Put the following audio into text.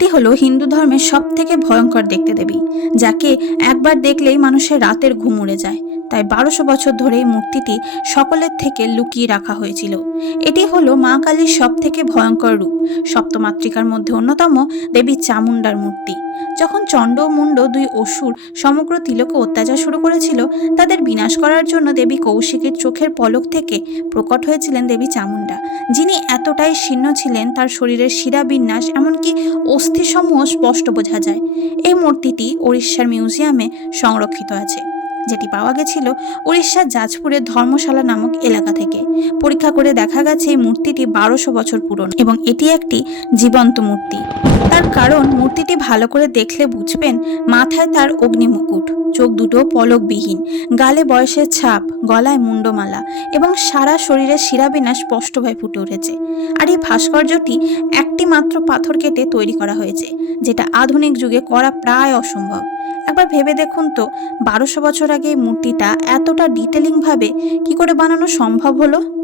এটি হলো হিন্দু ধর্মের সব থেকে ভয়ঙ্কর দেখতে দেবী, যাকে একবার দেখলেই মানুষের রাতের ঘুম উড়ে যায়। তাই বারোশো বছর ধরে এই মূর্তিটি সকলের থেকে লুকিয়ে রাখা হয়েছিল। এটি হলো মা কালীর সব থেকে ভয়ঙ্কর রূপ। সপ্তমাতৃকার মধ্যে অন্যতম দেবী চামুণ্ডার মূর্তি। যখন চণ্ড মুণ্ড দুই অসুর সমগ্র তিলকে অত্যাচার শুরু করেছিল, তাদের বিনাশ করার জন্য দেবী কৌশিকের চোখের পলক থেকে প্রকট হয়েছিলেন দেবী চামুণ্ডা, যিনি এতটাই শীর্ণ ছিলেন তার শরীরের শিরাবিন্যাস এমনকি অস্থিসমূহ স্পষ্ট বোঝা যায়। এই মূর্তিটি ওড়িশার মিউজিয়ামে সংরক্ষিত আছে। যেটি পাওয়া গেছিল উড়িষ্যার জাজপুরের ধর্মশালা নামক এলাকা থেকে। পরীক্ষা করে দেখা গেছে এই মূর্তিটি বারোশো বছর পুরনো এবং এটি একটি জীবন্ত মূর্তি। তার কারণ, মূর্তিটি ভালো করে দেখলে বুঝবেন মাথায় তার অগ্নিমুকুট চোখ দুটো পলকবিহীন, গালে বয়সের ছাপ, গলায় মুন্ডমালা এবং সারা শরীরের শিরাবিনা স্পষ্টভাবে ফুটে উঠেছে। আর এই ভাস্কর্যটি একটি মাত্র পাথর কেটে তৈরি করা হয়েছে, যেটা আধুনিক যুগে করা প্রায় অসম্ভব। একবার ভেবে দেখুন তো, বারোশো বছর আগে এই মূর্তিটা এতটা ডিটেলিংভাবে কি করে বানানো সম্ভব হলো?